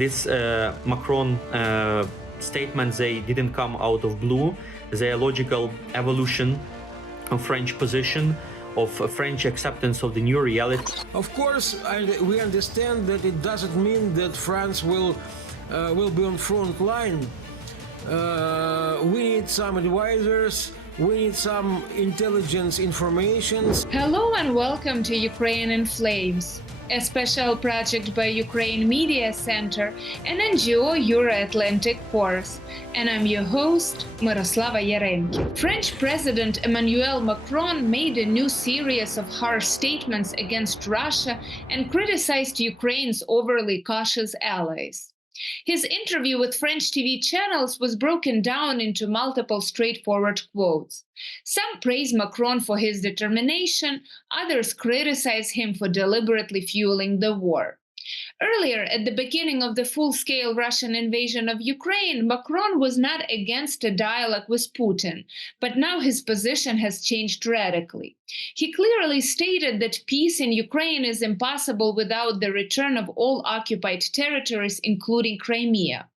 This Macron statements, they didn't come out of blue. They are logical evolution of French position, of French acceptance of the new reality. Of course, we understand that it doesn't mean that France will be on front line. We need some advisors. We need some intelligence information. Hello and welcome to Ukraine in Flames, a special project by Ukraine Media Center and NGO Euro-Atlantic Course. And I'm your host, Myroslava Yarenki. French President Emmanuel Macron made a new series of harsh statements against Russia and criticized Ukraine's overly cautious allies. His interview with French TV channels was broken down into multiple straightforward quotes. Some praise Macron for his determination, others criticize him for deliberately fueling the war. Earlier, at the beginning of the full-scale Russian invasion of Ukraine, Macron was not against a dialogue with Putin, but now his position has changed radically. He clearly stated that peace in Ukraine is impossible without the return of all occupied territories, including Crimea.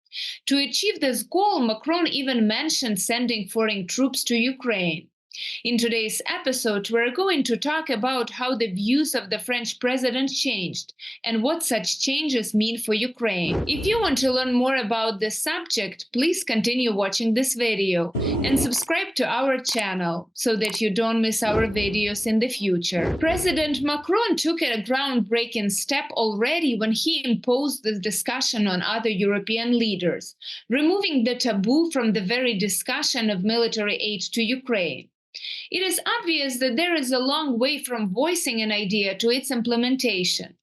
To achieve this goal, Macron even mentioned sending foreign troops to Ukraine. In today's episode, we're going to talk about how the views of the French president changed and what such changes mean for Ukraine. If you want to learn more about this subject, please continue watching this video and subscribe to our channel so that you don't miss our videos in the future. President Macron took a groundbreaking step already when he imposed this discussion on other European leaders, removing the taboo from the very discussion of military aid to Ukraine. It is obvious that there is a long way from voicing an idea to its implementation.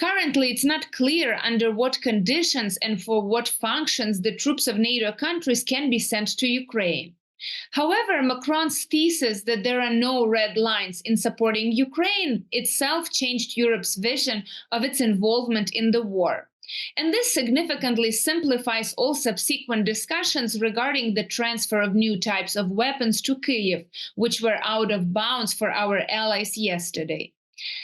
Currently, it's not clear under what conditions and for what functions the troops of NATO countries can be sent to Ukraine. However, Macron's thesis that there are no red lines in supporting Ukraine itself changed Europe's vision of its involvement in the war. And this significantly simplifies all subsequent discussions regarding the transfer of new types of weapons to Kyiv, which were out of bounds for our allies yesterday.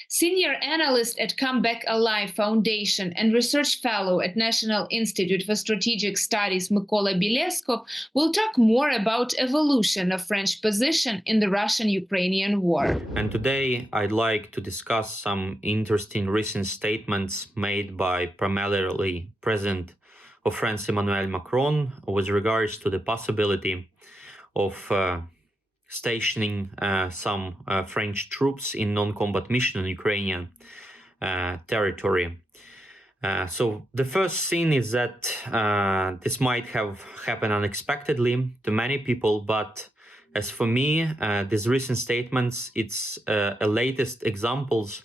Senior analyst at Come Back Alive Foundation and research fellow at National Institute for Strategic Studies Mykola Bielieskov will talk more about evolution of French position in the Russian-Ukrainian war. And today I'd like to discuss some interesting recent statements made by primarily President of France Emmanuel Macron with regards to the possibility of stationing some French troops in non-combat mission in Ukrainian territory. So the first thing is that this might have happened unexpectedly to many people, but as for me, these recent statements, it's a latest examples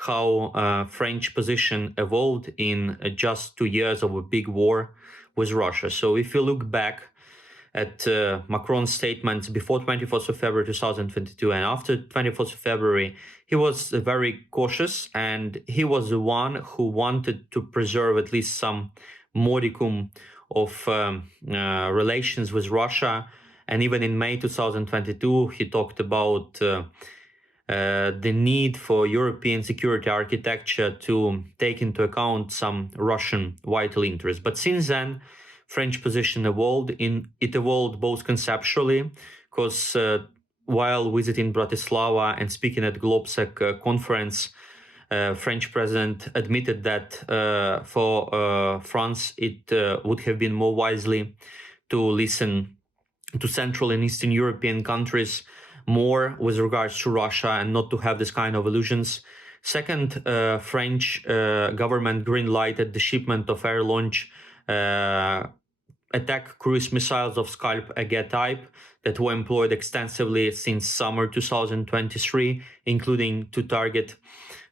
how French position evolved in just 2 years of a big war with Russia. So if you look back at Macron's statements before 24th of February 2022 and after 24th of February, he was very cautious, and he was the one who wanted to preserve at least some modicum of relations with Russia. And even in May 2022, he talked about the need for European security architecture to take into account some Russian vital interests. But since then, French position evolved. It evolved both conceptually, because while visiting Bratislava and speaking at Globsec conference, French president admitted that for France it would have been more wisely to listen to Central and Eastern European countries more with regards to Russia and not to have this kind of illusions. Second, French government green-lighted the shipment of air-launched attack cruise missiles of Scalp AG type that were employed extensively since summer 2023, including to target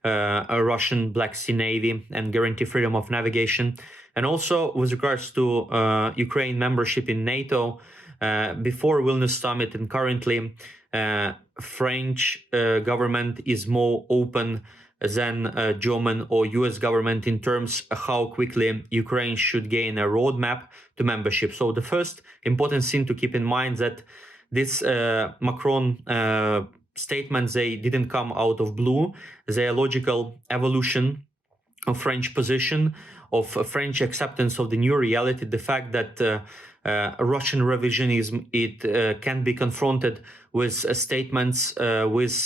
a Russian Black Sea Navy and guarantee freedom of navigation. And also with regards to Ukraine membership in NATO, before Vilnius summit and currently, French government is more open than German or US government in terms of how quickly Ukraine should gain a roadmap to membership. So the first important thing to keep in mind that this Macron statements, they didn't come out of blue. They are logical evolution of French position, of French acceptance of the new reality, the fact that Russian revisionism, it can be confronted with statements, with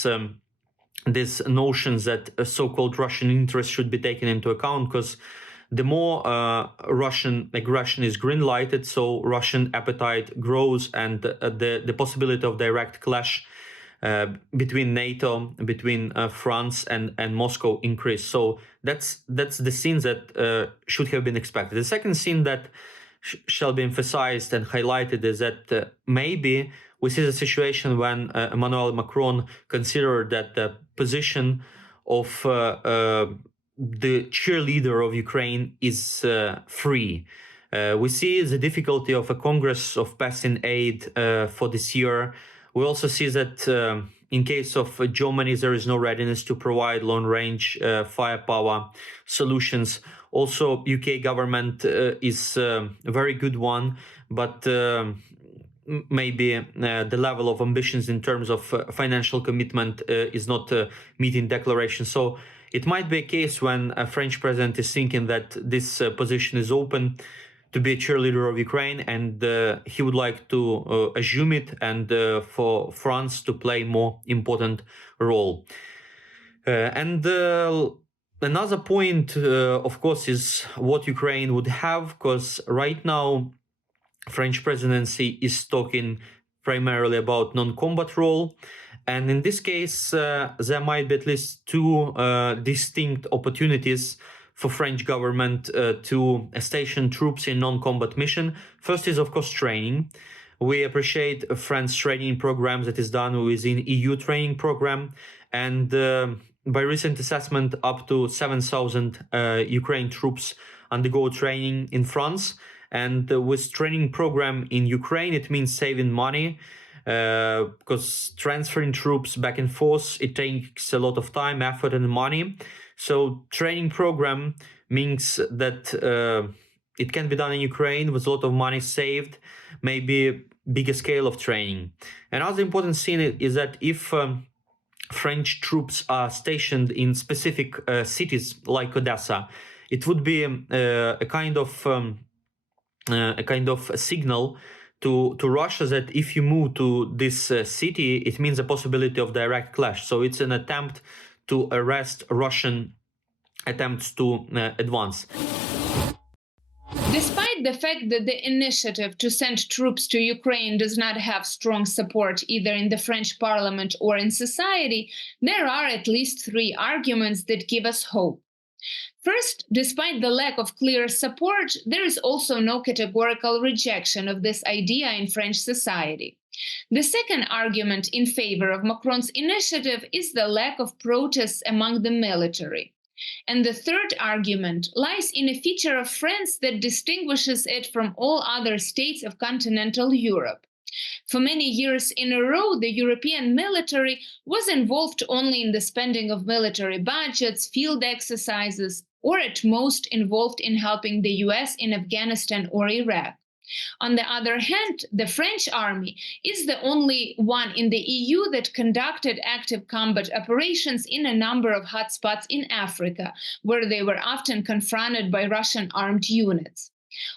these notions that so-called Russian interests should be taken into account, because the more Russian aggression is green-lighted, so Russian appetite grows, and the possibility of direct clash between NATO, between France and Moscow increase. So that's the scene that should have been expected. The second scene that shall be emphasized and highlighted is that maybe we see the situation when Emmanuel Macron considered that the position of the cheerleader of Ukraine is free. We see the difficulty of a Congress of passing aid for this year. We also see that in case of Germany, there is no readiness to provide long-range firepower solutions. Also, UK government is a very good one, but maybe the level of ambitions in terms of financial commitment is not meeting declaration. So it might be a case when a French president is thinking that this position is open to be a cheerleader of Ukraine, and he would like to assume it, and for France to play a more important role. Another point, of course, is what Ukraine would have, because right now French presidency is talking primarily about non-combat role. And in this case, there might be at least two distinct opportunities for French government to station troops in non-combat mission. First is, of course, training. We appreciate France training program that is done within EU training program. And by recent assessment, up to 7,000 Ukraine troops undergo training in France. And with training program in Ukraine, it means saving money, because transferring troops back and forth, it takes a lot of time, effort, and money. So training program means that it can be done in Ukraine with a lot of money saved, maybe bigger scale of training. Another important thing is that if French troops are stationed in specific cities like Odessa, it would be a kind of signal to Russia that if you move to this city, it means a possibility of direct clash. So it's an attempt to arrest Russian attempts to advance. Despite the fact that the initiative to send troops to Ukraine does not have strong support either in the French parliament or in society, there are at least three arguments that give us hope. First, despite the lack of clear support, there is also no categorical rejection of this idea in French society. The second argument in favor of Macron's initiative is the lack of protests among the military. And the third argument lies in a feature of France that distinguishes it from all other states of continental Europe. For many years in a row, the European military was involved only in the spending of military budgets, field exercises, or at most involved in helping the US in Afghanistan or Iraq. On the other hand, the French army is the only one in the EU that conducted active combat operations in a number of hotspots in Africa, where they were often confronted by Russian armed units.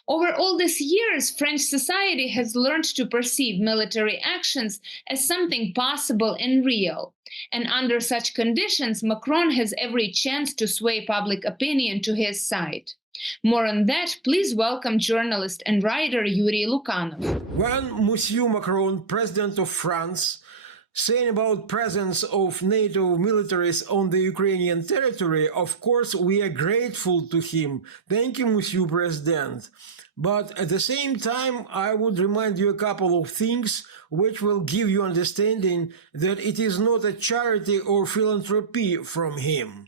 Over all these years, French society has learned to perceive military actions as something possible and real. And under such conditions, Macron has every chance to sway public opinion to his side. More on that, please welcome journalist and writer Yuriy Lukanov. When Monsieur Macron, President of France, saying about presence of NATO militaries on the Ukrainian territory, of course, we are grateful to him. Thank you, Monsieur President. But at the same time, I would remind you a couple of things which will give you understanding that it is not a charity or philanthropy from him.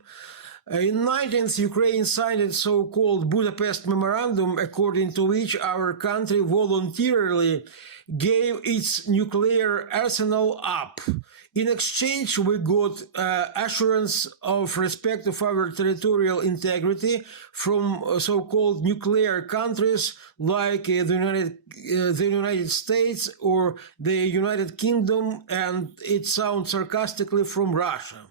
In 19th, Ukraine signed a so-called Budapest Memorandum, according to which our country voluntarily gave its nuclear arsenal up. In exchange, we got assurance of respect of our territorial integrity from so-called nuclear countries like the United States or the United Kingdom, and it sounds sarcastically from Russia.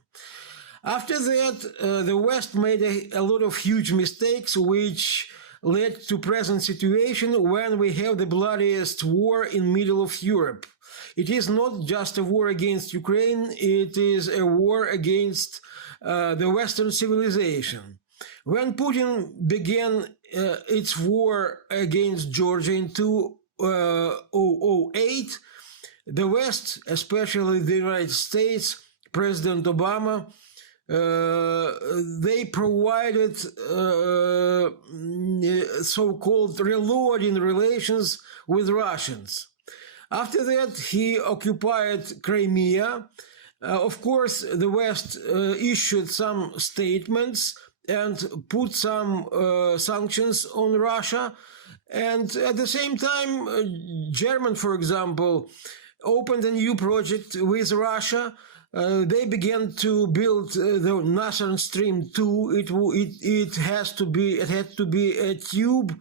After that, the West made a lot of huge mistakes, which led to present situation when we have the bloodiest war in middle of Europe. It is not just a war against Ukraine, it is a war against the Western civilization. When Putin began its war against Georgia in 2008, the West, especially the United States, President Obama, they provided so-called reloading relations with Russians. After that, he occupied Crimea. Of course, the West issued some statements and put some sanctions on Russia. And at the same time, Germany, for example, opened a new project with Russia. They began to build the Nord Stream 2. It had to be a tube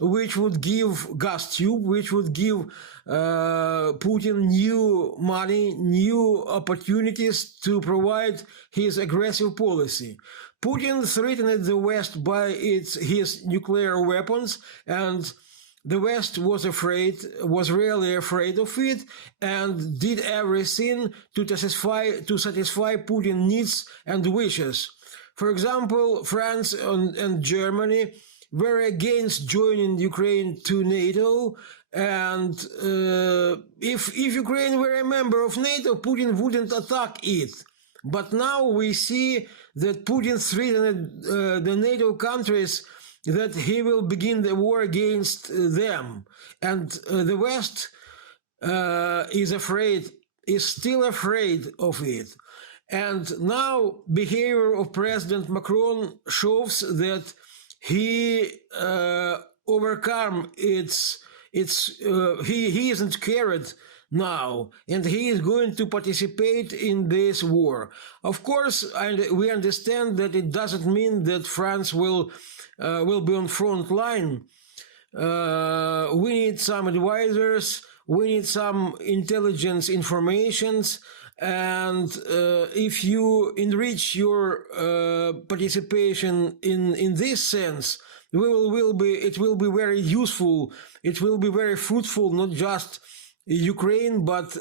which would give gas tube, which would give Putin new money, new opportunities to provide his aggressive policy. Putin threatened the West by his nuclear weapons, and the West was really afraid of it, and did everything to satisfy Putin's needs and wishes. For example, France and Germany were against joining Ukraine to NATO, and if Ukraine were a member of NATO, Putin wouldn't attack it. But now we see that Putin threatened the NATO countries that he will begin the war against them. And the West is still afraid of it. And now behavior of President Macron shows that he overcome he isn't scared now, and he is going to participate in this war. Of course, we understand that it doesn't mean that France will be on front line. We need some advisors, we need some intelligence informations, and if you enrich your participation in this sense, it will be very useful. It will be very fruitful, not just Ukraine, but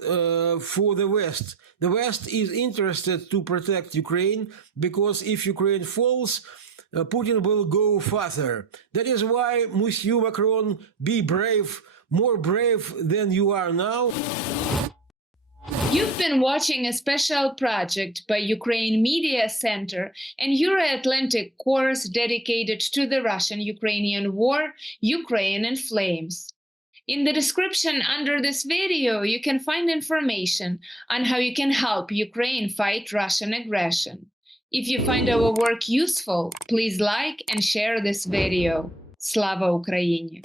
for the West. The West is interested to protect Ukraine, because if Ukraine falls, Putin will go further. That is why, Monsieur Macron, be brave, more brave than you are now. You've been watching a special project by Ukraine Media Center and Euro-Atlantic course dedicated to the Russian-Ukrainian war, Ukraine in Flames. In the description under this video, you can find information on how you can help Ukraine fight Russian aggression. If you find our work useful, please like and share this video. Slava Ukraini!